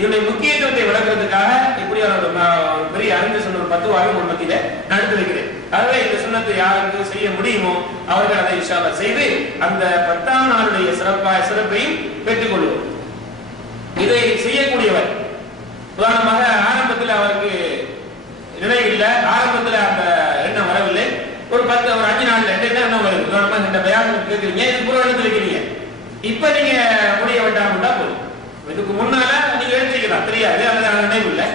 இதனுடைய முக்கியத்துவத்தை விளக்குறதுக்காக இப்படி ஒரு பெரிய அறிஞர் சொன்ன ஒரு 10 வாரம் ஒரு மத்தியில நடத்தி வைக்கிறேன். ஆகவே இந்த சுன்னத்தை யாருக்கு செய்ய முடியுமோ அவர்கள் அதை இன்ஷா அல்லாஹ் செய்து அந்த 10ஆம் நாளுடைய சிறப்பையும் பெற்றுக் கொள்வோம். இதை செய்யக்கூடியவர் உதாரணமாக ஆரம்பத்தில் அவருக்கு நினைவில்லை, ஆரம்பத்தில் அந்த எண்ணம் வரவில்லை, ஒரு 5 நாள்ல எண்ணம் வருது. உதாரணமாக இந்த பயான் கேட்கிறீங்க, இது புறவெடுத்து வைக்கிறீங்க, இப்ப நீங்க முடிய வேண்டாம்னா போதும். இதுக்கு முன்னால நீங்க எடுத்துக்கலாம் தெரியாது, அல்லது நினைவு இல்லை,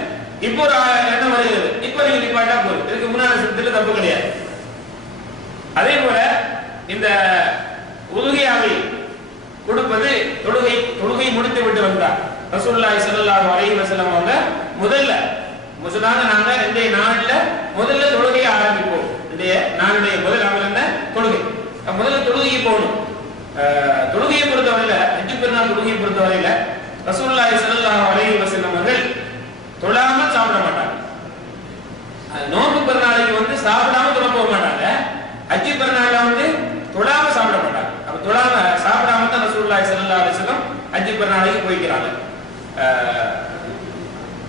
இப்போ ஒரு எண்ணம் வருகிறது, இப்ப நீங்க நிப்பாட்டா போதும். இதுக்கு முன்னால செஞ்சதுல தப்பு கிடையாது. அதே போல இந்த உதுகியாவை கொடுப்பது தொழுகை முடித்து விட்டு வந்தார் ரசூலுல்லாஹி ஸல்லல்லாஹு அலைஹி வஸல்லம் அவங்க முதல்ல சொன்னாங்க, நாங்க இன்றைய நாள்ல முதல்ல தொழுகையை ஆரம்பிப்போம். இன்றைய நாளுடைய முதல் அமல் என்ன? தொழுகை. முதல்ல தொழுகைக்கு போகணும். தொழுகையை பொறுத்தவரையில, ஹஜ் பெருநாள் தொழுகையை பொறுத்தவரையில ரசூலுல்லாஹி ஸல்லல்லாஹு அலைஹி வஸல்லம் அவர்கள் தொழாமல் சாப்பிட மாட்டாங்க. நோன்பு பெருநாளைக்கு சாப்பிடாம தொழ போக மாட்டாங்க. ஹஜ் பெருநாள்ல தொழாம சாப்பிட மாட்டாங்க. அப்ப தொழாம சாப்பிடாம தான் ரசூலுல்லாஹி ஸல்லல்லாஹு அலைஹி வஸல்லம் ஹஜ் பெருநாளைக்கு போய்க்கிறாங்க.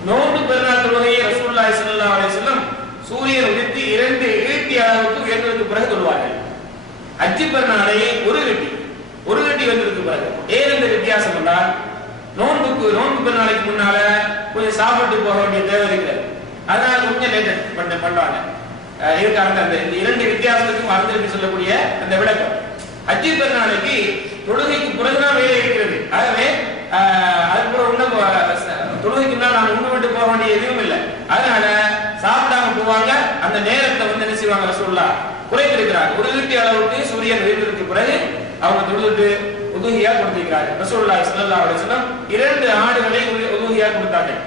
நோன்பு பெருநாள் தொழுகையை ரசூலுல்லாஹி ஸல்லல்லாஹு அலைஹி வஸல்லம் சூரியன் உதித்து 2 ஈட்டி அளவுக்கு உயர்ந்ததுக்கு பிறகு தொழுவார்கள். ஹஜ் பெருநாளை ஒரு ஈட்டி வந்ததுக்கு பிறகு. ஏன் இந்த வித்தியாசம் என்றால், நோன்பு பெருநாளைக்கு முன்னால கொஞ்சம் சாப்பிட்டு போக வேண்டிய தேவை இருக்கிறது, அதனால கொஞ்சம் லேட் பண்றாங்க. இதுக்காக அந்த 2 வித்தியாசத்துக்கும் அறிஞர்கள் சொல்லக்கூடிய அந்த விளக்கம். ஹஜ் பெருநாளைக்கு தொழுகைக்கு பிறகுதான் வேலை இருக்கிறது. ஆகவே தொழுகைக்கு முன்னால் நான் உண்டு விட்டு போக வேண்டிய எதுவும் இல்லை, அதனால சாப்பிடாம போவாங்க. அந்த நேரத்தை என்ன செய்வாங்க, ரசூலுல்லாஹ் குறைத்திருக்கிறாங்க. ஒரு ஈட்டி அளவுக்கு சூரியன் உயர்ந்ததற்கு பிறகு அவங்க தொழுது உதுஹியா கொடுத்திருக்கிறாங்க. ரசூலுல்லாஹி ஸல்லல்லாஹு அலைஹி வஸல்லம் 2 ஆடுகளை உதுஹியா கொடுத்தார்கள்.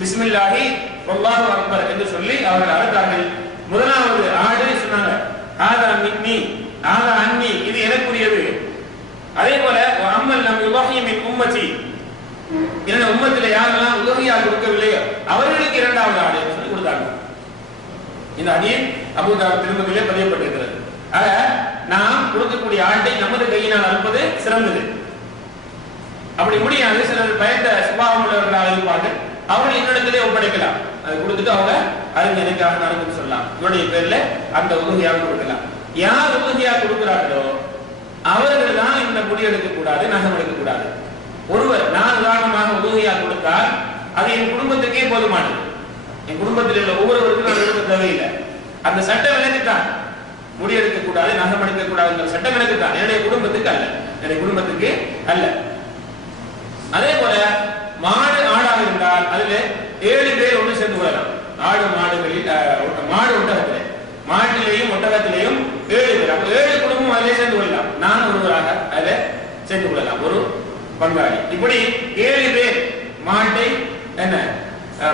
பிஸ்மில்லாஹி வல்லாஹு அக்பர் என்று சொல்லி அவர்கள் அறுத்தார்கள். முதலாவது ஆடு சொன்னாங்க, ஆதா மின்னி ஆதா அன்னி, இது எனக்குரியது. அதே போல அம்மல் லம் யுலஹி மின் உம்மதி, என்ன உம்மத்தில யாரெல்லாம் உதுஹியா கொடுக்கவில்லையோ அவர்களுக்கு 2வது ஆடு என்று சொல்லி கொடுத்தாங்க. இந்த ஹதீஸ் அபூ தாவூத் திருமதியிலே பதியப்பட்டிருக்கிறது. ஆக நாம் கொடுக்கக்கூடிய ஆட்டை நமது கையினால் அறுப்பது சிறந்தது. அப்படி முடியாது, சிலர் பயந்த சுபாவம் உள்ளவர்களாக இருப்பார்கள், அவர்கள் என்னிடத்திலே ஒப்படைக்கலாம். அதை கொடுத்துட்டு அவங்க அருங்க எனக்காக நடந்து சொல்லலாம், இவருடைய பேர்ல அந்த உதுஹியாவை கொடுக்கலாம். யார் உதுஹியா கொடுக்கிறார்களோ அவர்கள் தான் இந்த முடி எடுக்க கூடாது, நகம் எடுக்க கூடாது. ஒருவர் நான் உதாரணமாக உதுஹியா கொடுத்தால் அது என் குடும்பத்துக்கே போதுமானது. என் குடும்பத்தில் உள்ள ஒவ்வொருவருக்கும் நான் எடுக்க தேவையில்லை. அந்த சட்டம் எனக்கு தான், முடி எடுக்க கூடாது, நகம் எடுக்க கூடாது சட்டம் எனக்கு தான், என்னுடைய குடும்பத்துக்கு அல்ல, என்னுடைய குடும்பத்துக்கு அல்ல. அதே போல மாடு ஆடாக இருந்தால் அதுல 7 பேர் ஒன்று சேர்ந்து கொள்ளலாம். மாடுகளில் மாடு ஒட்டகத்திலே, மாட்டிலேயும் ஒட்டகத்திலேயும் 7 பேர், அப்ப 7 குடும்பம் அதிலே சேர்ந்து கொள்ளலாம். நான் ஒருவராக அதில் சேர்ந்து கொள்ளலாம், ஒரு பங்காளி. இப்படி 7 பேர் மாட்டை என்ன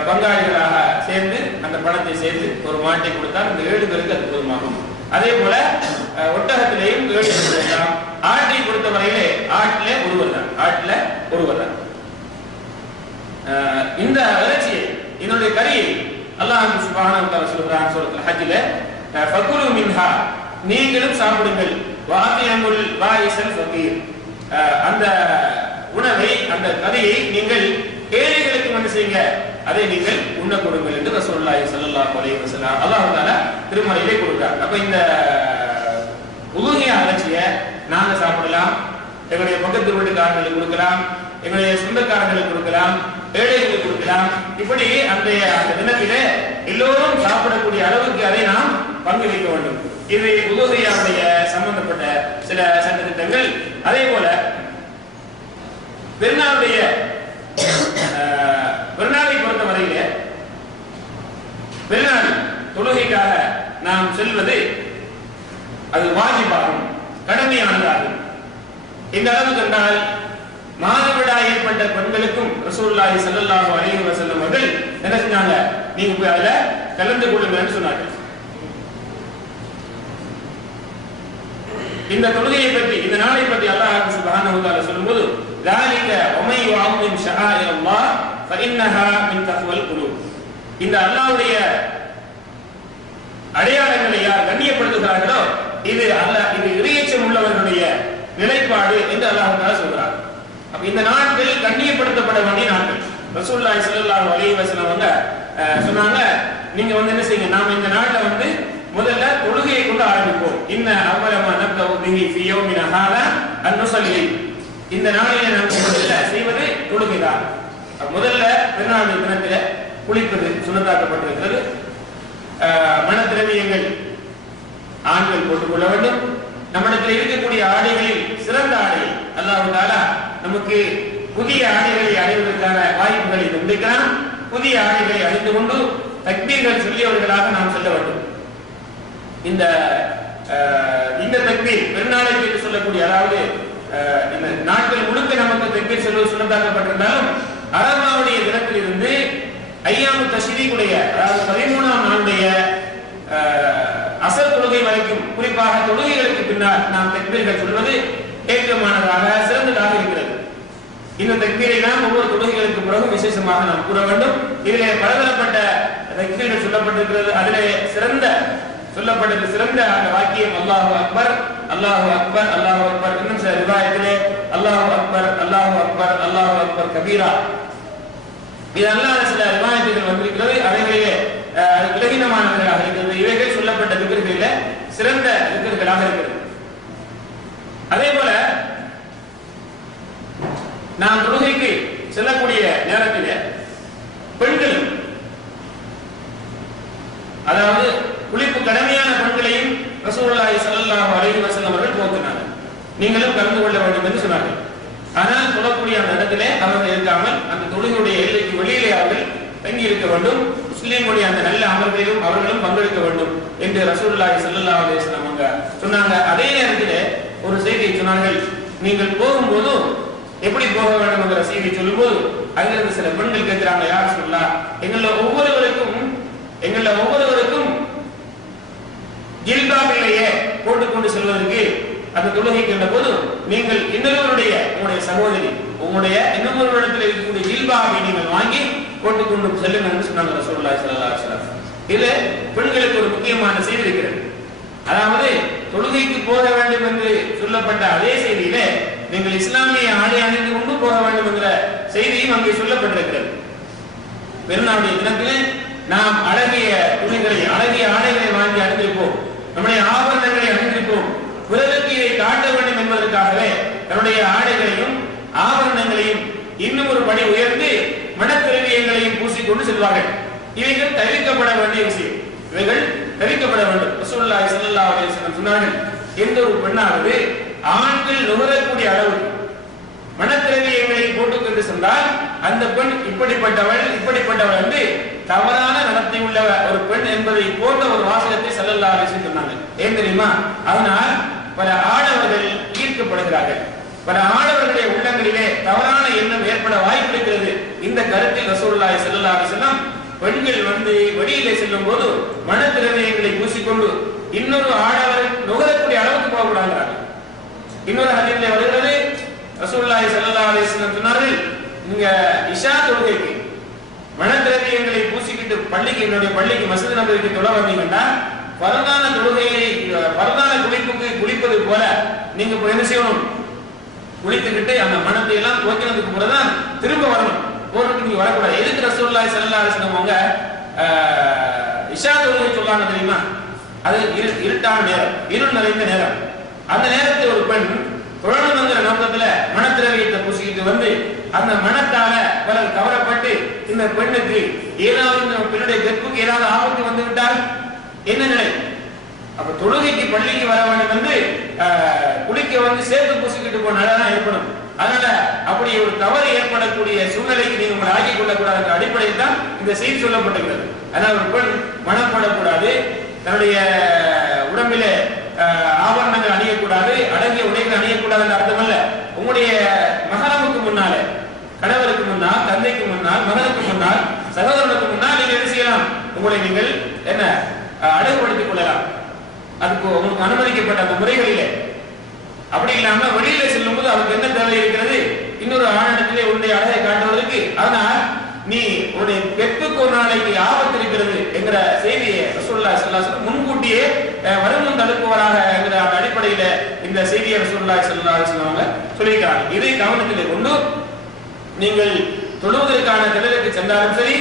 பங்காளிகளாக சேர்ந்து அந்த பணத்தை சேர்த்து ஒரு மாட்டை கொடுத்தால் இந்த 7 பேருக்கு அது போதுமாகும். அதே போல ஒட்டகத்திலேயும் 7 பேர். ஆட்டை பொறுத்தவரையிலே ஆட்டில ஒருவர் தான். இந்த இறைச்சியை, இதனுடைய கறியை அல்லாஹ் சுப்ஹானஹு வ தஆலா சொல்றான் சூரத்துல் ஹஜ்ல, ஃபகுலு மின்ஹா, நீங்களும் சாப்பிடுங்கள், வஅதியமுல் பாயிஸல் ஃபகீர், அந்த உணவை அந்த கறியை நீங்கள் ஏழைகளுக்கு என்ன செய்யுங்க, அதை நீங்கள் உண்ண கொடுங்கள் என்று ரசூலுல்லாஹி ஸல்லல்லாஹு அலைஹி வஸல்லம் அல்லாஹ் தஆலா திருமறையிலே கொடுக்கிறார். அப்ப இந்த உதுஹியா இறைச்சியை நாங்க சாப்பிடலாம், எங்களுடைய பக்கத்து வீட்டுக்காரர்களுக்கு கொடுக்கலாம், எங்களுடைய சொந்தக்காரர்களுக்கு கொடுக்கலாம், ஏழைகளுக்கு கொடுக்கலாம். இப்படி அந்த தினத்திலே எல்லோரும் சாப்பிடக்கூடிய அளவுக்கு அதை நாம் பங்கு வைக்க வேண்டும். இது உதுஹியாவுடைய சம்பந்தப்பட்ட சில சட்டத்திட்டங்கள். அதே போல பெருநாளை பொறுத்தவரையிலே பெருநாள் தொழுகைக்காக நாம் செல்வது அது வாஜிபாகும், கடமையானதாகும். இந்த அளவு கண்டால் மாதவிடாய் ஏற்பட்ட பெண்களுக்கும் ரசூலுல்லாஹி ஸல்லல்லாஹு அலைஹி வஸல்லம் அவர்கள் என்ன செஞ்சாங்க, நீங்க போய் அதுல கலந்து கொள்ளுங்கன்னு சொன்னார்கள். இந்த தொழுகையை பற்றி, இந்த நாளை பற்றி அல்லாஹ் சுப்ஹானஹு வ தஆலா சொல்லும்போது, ذَلِكَ وَمَن يُعَظِّمْ شَعَائِرَ اللَّهِ فَإِنَّهَا مِن تَقْوَى الْقُلُوبِ, இந்த அல்லாஹ்வுடைய அடையாளங்களை யார் கண்ணியப்படுத்துகிறார்களோ இது இறையச்சம் உள்ளவர்களுடைய நிலைப்பாடு என்று அல்லாஹ் தஆலா சொல்றார். அப்ப இந்த நாட்கள் கண்ணியப்படுத்தப்பட வேண்டிய நாட்கள். ரசூலுல்லாஹி ரசூலுல்லாஹி ஸல்லல்லாஹு அலைஹி வஸல்லம் அவங்க சொன்னாங்க, நீங்க என்ன செய்யுங்க, நாம இந்த நாள்ல முதல்ல தொழுகையை கொண்டு ஆரம்பிப்போம். இன்ன அவ்வளமா நப்தவு பிஹி ஃபீ யௌமினா ஹாதா அன்னுஸல்லி. இந்த நாளிலே நாம் முதல்ல செய்வது தொழுகைதான். முதல்ல பெருநாள் தினத்திலே குளிப்பது சுன்னத்தாக்கப்பட்டிருக்கிறது. மனத்திரவியங்கள் ஆண்கள் போட்டுக்கொள்ள வேண்டும். நம்மிடத்தில் இருக்கக்கூடிய ஆடைகளில் சிறந்த ஆடை அல்லாஹ் தஆலா நமக்கு புதிய ஆடைகளை அணிவதற்கான வாய்ப்புகளை தந்திருக்கிறான். புதிய ஆடைகளை அணிந்து கொண்டு தக்பீர்கள் சொல்லியவர்களாக நாம் செல்ல வேண்டும். இந்த தக்பீர் பெருநாளைக்கு என்று சொல்லக்கூடிய, அதாவது இந்த நாட்கள் முழுக்க நமக்கு தக்பீர் சொல்வது சுன்னத்தாக்கப்பட்டிருந்தாலும் அரபாவுடைய தினத்திலிருந்து ஐயாமு தஷ்ரீக்குடைய, அதாவது 13ஆம் நாளுடைய அசர் தொழுகை வரைக்கும், குறிப்பாக தொழுகைகளுக்கு பின்னால் நாம் தக்பீர்கள் சொல்வது ஏற்றமானதாக சிறந்ததாக இருக்கிறது. இந்த தக்பீரை நாம் ஒவ்வொரு தொழுகைகளுக்கு பிறகு விசேஷமாக நாம் கூற வேண்டும். இதிலே பலதரப்பட்ட தக்பீர்கள் சொல்லப்பட்டிருக்கிறது. அதிலே சொல்லப்பட்டது சிறந்த அந்த வாக்கியம் அல்லாஹு அக்பர், அல்லாஹு அக்பர், அல்லாஹு அக்பர். இன்னும் சில ரிவாயத்திலே அல்லாஹு அக்பர், அல்லாஹு அக்பர், அல்லாஹு அக்பர் கபீரா. இது அல்லாத சில ரிவாயத்துகள் வந்திருக்கிறது. அவைகளிலே விலகினமானவர்களாக இருக்கிறது. இவைகள் சொல்லப்பட்ட திக்ர்களிலே சிறந்த திக்ர்களாக இருக்கிறது. அதே போல நாம் தொழுகைக்கு செல்லக்கூடிய நேரத்திலே பெண்களும், அதாவது குளிப்பு கடமையான பெண்களையும் ரசூலுல்லாஹி ஸல்லல்லாஹு அலைஹி வஸல்லம் அவர்கள் போக்கினார்கள். நீங்களும் கலந்து கொள்ள வேண்டும் என்று சொன்னார்கள். ஆனால் சொல்லக்கூடிய அந்த இடத்திலே அவர்கள் இருக்காமல் அந்த தொழுகையுடைய எல்லைக்கு வெளியிலே அவர்கள் தங்கி இருக்க வேண்டும். முஸ்லிம்களுடைய அந்த நல்ல அமர்களிலும் அவர்களும் பங்கெடுக்க வேண்டும் என்று ரசூலுல்லாஹி ஸல்லல்லாஹு அலைஹி வஸல்லம் அவங்க சொன்னாங்க. அதே நேரத்திலே ஒரு செய்தியை சொன்னார்கள், நீங்கள் போகும்போது எப்படி போக வேண்டும் என்கிற செய்தியை சொல்லும்போது அங்கிருந்து சில பெண்கள் கேட்கிறாங்க, யார் சொல்லலாம், எங்கள ஒவ்வொருவருக்கும் ஜில்பாபிலேயே போட்டுக்கொண்டு செல்வதற்கு அந்த தொழுகைக்கு என்ற போது நீங்கள் உங்களுடைய சகோதரி இன்னொருவரிடத்தில் இருக்கக்கூடிய ஜில்பாபை நீங்கள் வாங்கி போட்டுக்கொண்டு செல்லுங்கள் என்று சொன்னாங்க ரசூலுல்லாஹி ஸல்லல்லாஹு அலைஹி வஸல்லம். இது பெண்களுக்கு ஒரு முக்கியமான செய்தி இருக்கிறது. அதாவது தொழுகைக்கு போக வேண்டும் என்று சொல்லப்பட்ட அதே செய்தியிலே நீங்கள் இஸ்லாமிய ஆடை அணிந்து கொண்டு போக வேண்டும் என்கிற செய்தியும் அங்கே சொல்லப்பட்டிருக்கிறது. பெருநாளுடைய தினத்திலே நாம் அழகிய துணிகளை, அழகிய ஆடைகளை வாங்கி அணிந்திருப்போம், நம்முடைய ஆபரணங்களை அணிந்திருப்போம். பிறருக்கு இதை காட்ட வேண்டும் என்பதற்காகவே நம்முடைய ஆடைகளையும் ஆபரணங்களையும் இன்னும் ஒரு படி உயர்ந்து மனத்திரவியங்களையும் பூசிக்கொண்டு செல்வார்கள். இவைகள் தவிர்க்கப்பட வேண்டிய விஷயம். இவைகள் தவிர்க்கப்பட வேண்டும். ரசூலுல்லாஹி ஸல்லல்லாஹு அலைஹி வஸல்லம் சொன்னார்கள், எந்த ஒரு பெண்ணாவது ஆண்கள் நுகரக்கூடிய அளவு மனத்திரவியங்களை போட்டுக்கொண்டு சென்றால் அந்த பெண் இப்படிப்பட்டவள் என்று தவறான நடத்தை உள்ள ஒரு பெண் என்பதை போன்ற ஒரு வாசகத்தை ஸல்லல்லாஹு அலைஹி வஸல்லம் சொன்னாங்க. ஏன் தெரியுமா? அதனால் பல ஆடவர்கள் ஈர்க்கப்படுகிறார்கள். பல ஆடவர்களுடைய உள்ளங்களிலே தவறான எண்ணம் ஏற்பட வாய்ப்பு இருக்கிறது. இந்த கருத்தில் ரசூலுல்லாஹி ஸல்லல்லாஹு அலைஹி வஸல்லம் பெண்கள் வெளியிலே செல்லும் போது மனத்திரவியங்களை பூசிக்கொண்டு இன்னொரு ஆடவர் நுகரக்கூடிய அளவுக்கு போகக்கூடாது. இன்னொரு ஹதீஸிலே வருகிறது, ரசூலுல்லாஹி ஸல்லல்லாஹு அலைஹி வஸல்லம் சொன்னார்கள், நீங்க இஷா தொழுகைக்கு மனத்திரவியங்களை பூசிக்கிட்டு என்னுடைய பள்ளிக்கு மஸ்ஜித் நபவிக்கு தொழ வந்தீங்கன்னா பரதான தொழுகையை பரதான குளிப்பது போல நீங்க என்ன செய்யணும், குளித்துக்கிட்டு அந்த மனத்தை எல்லாம் போக்கினதுக்கு பிறகுதான் திரும்ப வரணும். போறதுக்கு நீங்க வரக்கூடாது. எதுக்கு ரசூலுல்லாஹி ஸல்லல்லாஹு அலைஹி வஸல்லம் அவங்க இஷா தொழுகை சொல்லாங்க தெரியுமா? அது இருட்டான நேரம், இருள் நிறைந்த நேரம். அந்த நேரத்தில் ஒரு பெண் தொழணுங்கிற நோக்கத்துல மனத்திரவியத்தை பூசிக்கிட்டு அந்த மனத்தால பலர் கவரப்பட்டு இந்த பெண்ணுக்கு ஏதாவது பெண்ணுடைய கற்புக்கு ஏதாவது ஆபத்து வந்து விட்டால் என்ன நிலை? அப்ப தொழுகைக்கு பள்ளிக்கு வர வேண்டும் என்று குளிக்க சேர்த்து பூசிக்கிட்டு போனால்தான் ஏற்படும். அதனால அப்படி ஒரு தவறு ஏற்படக்கூடிய சூழ்நிலைக்கு நீங்க உங்களை ஆக்கிக் கொள்ளக்கூடாது என்ற அடிப்படையில் தான் இந்த செய்தி சொல்லப்பட்டிருக்கிறது. அதனால ஒரு பெண் மனப்படக்கூடாது, தன்னுடைய உடம்பிலே ஆபரணங்கள் அணியக்கூடாது, அடங்கிய உடைகள் அணியக்கூடாது என்ற அர்த்தம் அல்ல. உங்களுடைய மகனுக்கு முன்னாலே, கணவருக்கு முன்னால், தந்தைக்கு முன்னால், மகனுக்கு முன்னால், சகோதரனுக்கு முன்னால் நீங்கள் என்ன செய்யலாம், உங்களை நீங்கள் என்ன அடகுபடுத்திக் கொள்ளலாம். அதுக்கு உங்களுக்கு அனுமதிக்கப்பட்ட அந்த முறைகளிலே. அப்படி இல்லாம வெளியில செல்லும் போது அவருக்கு என்ன தேவை இருக்கிறது, இன்னொரு ஆணிடத்திலே உன்னுடைய அழகை காட்டுவதற்கு. ஆனால் நீ உன்னுடைய பெற்றுக்கு ஒரு நாளைக்கு ஆபத்து இருக்கிறது என்கிற செய்தியை ரசூலுல்லாஹி ஸல்லல்லாஹு அலைஹி வஸல்லம் முன்கூட்டியே வருமுன் தடுப்பவராக என்கிற அந்த அடிப்படையில இந்த செய்தியை ரசூலுல்லாஹி ஸல்லல்லாஹு அலைஹி வஸல்லம் சொல்லியிருக்கிறாங்க. இதை கவனத்திலே கொண்டு நீங்கள் தொழுவதற்கான திடலுக்கு சென்றாலும் சரி,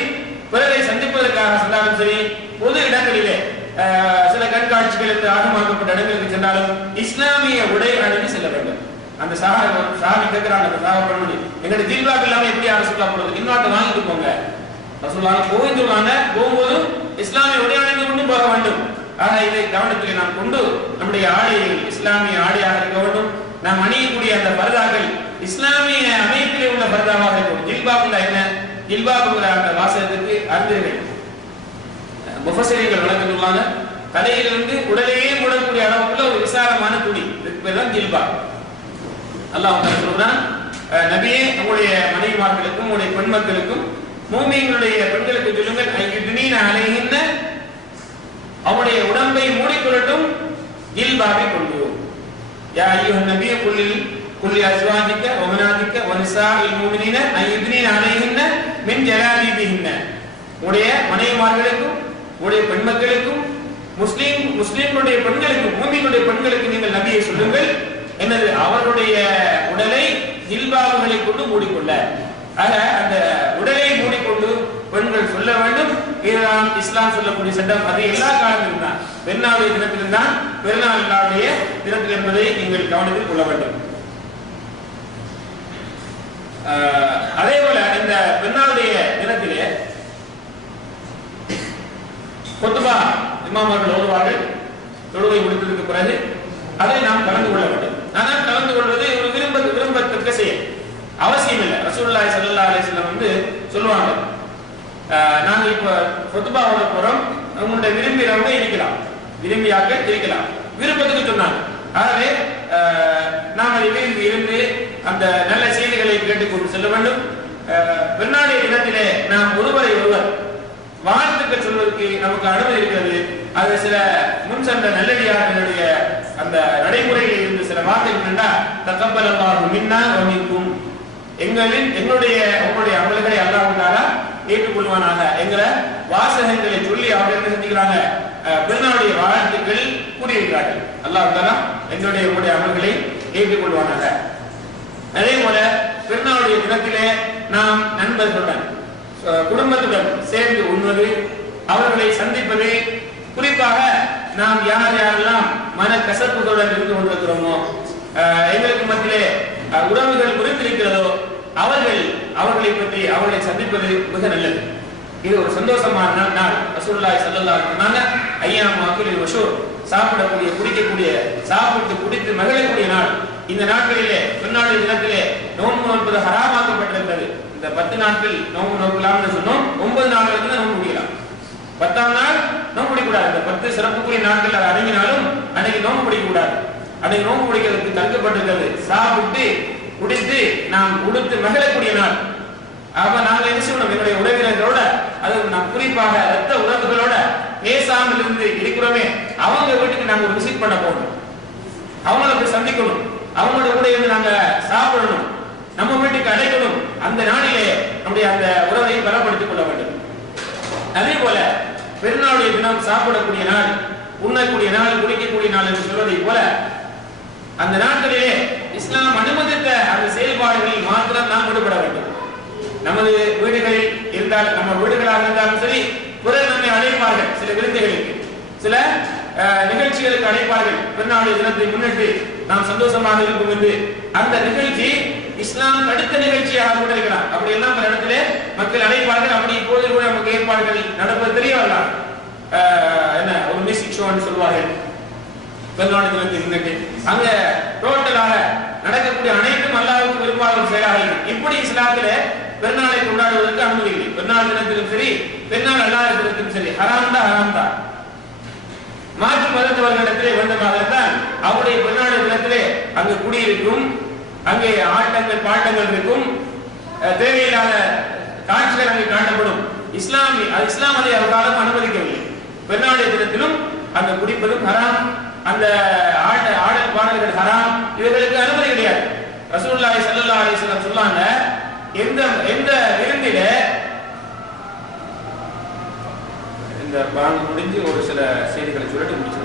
பிறரை சந்திப்பதற்காக சென்றாலும் சரி, பொது இடங்களிலே சில கண்காட்சிகளுக்கு ஆகமாக்கப்பட்ட இடங்களுக்கு சென்றாலும் இஸ்லாமிய உடை அணிந்து செல்ல வேண்டும். அந்த சாஹாபி கேட்கிறாங்க, அந்த சாஹாபி எங்களுடைய ஜில்பாப் இல்லாம எப்படி ரசூலுல்லாஹ் போறது, இன்னொரு வாங்கிட்டு போங்க. ரசூலுல்லாஹ் போயிடுவாங்க, போகும்போது இஸ்லாமிய உடை அணிந்து கொண்டு போக வேண்டும். ஆக இதை கவனத்தில் நாம் கொண்டு நம்முடைய ஆடைகள் இஸ்லாமிய ஆடையாக இருக்க வேண்டும். நாம் அணியக்கூடிய அந்த பர்தாக்கள் இஸ்லாமிய அமைப்பிலே உள்ள பர்தாவாக இருக்கும். ஜில்பாப்ல என்ன, ஜில்பாப்ங்கிற அந்த வாசகத்துக்கு அறிஞர்கள் முஃபஸ்ஸிரீன்கள் விளக்குறாங்க, தலையிலிருந்து உடலையே மூடக்கூடிய அளவுக்குள்ள ஒரு விசாலமான துணி, இதுக்கு பேர் தான் ஜில்பாப். அல்லாஹ் தஆலா சொல்றான், நபியே உங்களுடைய மனைவிமார்களுக்கும் உங்களுடைய பெண் மக்களுக்கும் மூமின்களுடைய பெண்களுக்கு சொல்லுங்கள், ஐயுத்னீன அலைஹின்ன, அவருடைய உடம்பை மூடிக்கொள்ளட்டும் ஜில்பாபை கொண்டு. யா அய்யுஹன் நபிய குல்லி அஸ்வாஜிக வ பனாதிக வ நிசாஇல் முஃமினீன ஐயுத்னீன அலைஹின்ன மின் ஜலாபிபிஹின்ன, உடைய மனைவிமார்களுக்கும் உடைய பெண் மக்களுக்கும் முஸ்லிம்களுடைய பெண்களுக்கும் மூமின்களுடைய பெண்களுக்கு நீங்கள் நபியை சொல்லுங்கள் என்னது, அவருடைய உடலை ஜில்பாபுகளை கொண்டு மூடிக்கொள்ள. ஆக அந்த உடலை மூடிக்கொண்டு பெண்கள் சொல்ல வேண்டும். இதுதான் இஸ்லாம் சொல்லக்கூடிய சட்டம். அது எல்லா காலத்திலும் தான், பெருநாளுடைய தினத்திலும் தான், பெருநாளுடைய தினத்தில் என்பதை நீங்கள் கவனத்தில் கொள்ள வேண்டும். அதே போல இந்த பெருநாளுடைய தினத்திலே குத்பா இமாம் அவர்கள் ஓதுவார்கள். தொழுகை முடித்ததற்கு பிறகு அதை நாம் கலந்து கொள்ள வேண்டும். ஆனால் கலந்து கொள்வது ஒரு விரும்பத்தக்க செயல், அவசியம் இல்லை. ரசூலுல்லாஹி ஸல்லல்லாஹு அலைஹி வஸல்லம் வந்து சொல்லுவாங்க, நாங்க இப்ப குத்பா ஓத போறோம், உங்களுடைய விரும்பியவங்க இருக்கலாம், விரும்பியாக்கள் இருக்கலாம், விருப்பத்துக்கு சொன்னாங்க. ஆகவே நாம் அதை விரும்பி இருந்து அந்த நல்ல செய்திகளை கேட்டுக்கொண்டு செல்ல வேண்டும். பெருநாளைய தினத்திலே நாம் ஒருவரை ஒருவர் வாழ்த்துக்கள் சொல்வதற்கு நமக்கு அனுமதி இருக்கிறது. அது சில முன் சென்ற நல்லடியார்களுடைய அந்த நடைமுறையில் இருந்து சில வார்த்தைகள் என்னன்னா, தகப்பலல்லாஹு மின்னா வ மின்கும், எங்களுடைய உங்களுடைய அமல்களை அல்லாஹ் தஆலா ஏற்றுக்கொள்வானாக என்கிற வாசகங்களை சொல்லி அவர்கள் என்ன செஞ்சுக்கிறாங்க, பெருநாளுடைய வாழ்த்துக்கள் கூறியிருக்கிறார்கள். அல்லாஹ் தஆலா எங்களுடைய உங்களுடைய அமல்களை ஏற்றுக்கொள்வானாக. அதே போல பெருநாளுடைய தினத்திலே நாம் நண்பர்களுடன் குடும்பத்துடன் சேர்ந்து உண்ணுவது, அவர்களை சந்திப்பது, குறிப்பாக நாம் யாரெல்லாம் மன கசப்புகளுடன் இருந்து கொண்டிருக்கிறோமோ, எங்களுக்கு மத்தியிலே உறவுகள் குறித்திருக்கிறதோ அவர்களை பற்றி அவர்களை சந்திப்பது மிக நல்லது. இது ஒரு சந்தோஷமான நாள். ரசூலுல்லாஹி ஸல்லல்லாஹு அலைஹி வஸல்லம் ஐயாம் அக்லில் வஷூர், சாப்பிடக்கூடிய குடிக்கக்கூடிய சாப்பிட்டு குடித்து மகிழக்கூடிய நாள். இந்த நாட்களிலே பெருநாளுடைய தினத்திலே நோன்பு நோன்பது ஹராமாக்கப்பட்டிருந்தது. இந்த 10 நாட்கள் நோன்பு நோக்கலாம்னு சொன்னோம். 9 நாள் வரைக்கும் தான் நோன்பு முடியலாம். 10ஆம் நாள் நோன்பு பிடிக்கூடாது. இந்த 10 சிறப்புக்குரிய நாட்கள் அது அடங்கினாலும் அன்னைக்கு நோன்பு பிடிக்கக்கூடாது. அன்னைக்கு நோன்பு பிடிக்கிறதுக்கு தடுக்கப்பட்டிருக்கிறது. சாப்பிட்டு குடித்து நாம் உடுத்து மகிழக்கூடிய நாள். அப்ப நாங்கள் என்ன செய்யணும், என்னுடைய உறவினர்களோட, அது நாம் குறிப்பாக ரத்த உறவுகளோட பேசாமல் இருந்து இருக்கிறோமே, அவங்க வீட்டுக்கு நாங்க ஒரு விசிட் பண்ண போகணும், அவங்கள போய் சந்திக்கணும், அவங்களோட கூட இருந்து நாங்க சாப்பிடணும், நம்ம வீட்டுக்கு அழைக்கணும். அந்த நாளிலே நம்முடைய அந்த உறவை பலப்படுத்திக் கொள்ள வேண்டும். அதே போல பெருநாளுடைய தினம் சாப்பிடக்கூடிய நாள், உண்ணக்கூடிய நாள், குடிக்கக்கூடிய நாள் என்று சொல்வதை போல அந்த நாட்களிலே இஸ்லாம் அனுமதித்த அந்த செயல்பாடுகளில் மாத்திரம் நாம் ஈடுபட வேண்டும். நமது வீடுகளில் இருந்தால், நம்ம வீடுகளாக இருந்தாலும் சரி, பிறர் நம்மை அழைப்பார்கள், சில விருந்துகளுக்கு, சில நிகழ்ச்சிகளுக்கு அழைப்பார்கள். பெருநாளுடைய தினத்தை முன்னிட்டு நாம் சந்தோஷமாக இருக்கும் என்று அந்த நிகழ்ச்சி இஸ்லாம் தடுத்த நிகழ்ச்சியாக கூட இருக்கலாம். அப்படி எல்லாம் பல இடத்திலே மக்கள் அழைப்பார்கள். அப்படி இப்போது கூட நமக்கு ஏற்பாடுகள் நடப்பது தெரிய வரலாம். என்ன ஒரு மியூசிக் ஷோன்னு சொல்வார்கள். பெருநாள் தினத்தை முன்னிட்டு அங்க டோட்டலாக நடக்கக்கூடிய அனைத்தும் அல்லாஹ்வுக்கு விரும்பாத ஒரு செயலாக இருக்கும். இப்படி இஸ்லாத்திலே பெருநாளை கொண்டாடுவதற்கு அனுமதி இல்லை. பெருநாள் தினத்திலும் சரி, பெருநாள் அல்லாத தினத்திலும் சரி, ஹராம் தான். மாற்று மதத்தவர்களிடத்திலே வேண்டுமாக இருந்தால் அவருடைய பெருநாள் தினத்திலே அங்கு குடியிருக்கும், அங்கே ஆட்டங்கள் பாட்டங்கள் இருக்கும், தேவையில்லாத காட்சிகள் அங்கே காட்டப்படும். இஸ்லாம் அதை அவர்களாலும் அனுமதிக்கவில்லை. பெருநாளுடைய தினத்திலும் அந்த குடிப்பதும் ஹராம், அந்த ஆடல் பாடல்கள் ஹராம், இவர்களுக்கு அனுமதி கிடையாது. ரசூலுல்லாஹி ஸல்லல்லாஹு அலைஹி வஸல்லம் சொன்னாங்க, எந்த விருந்தில இந்த பாங்கு முடிஞ்சு ஒரு சில செய்திகளை சொல்லிட்டு முடிச்சிருக்கோம்.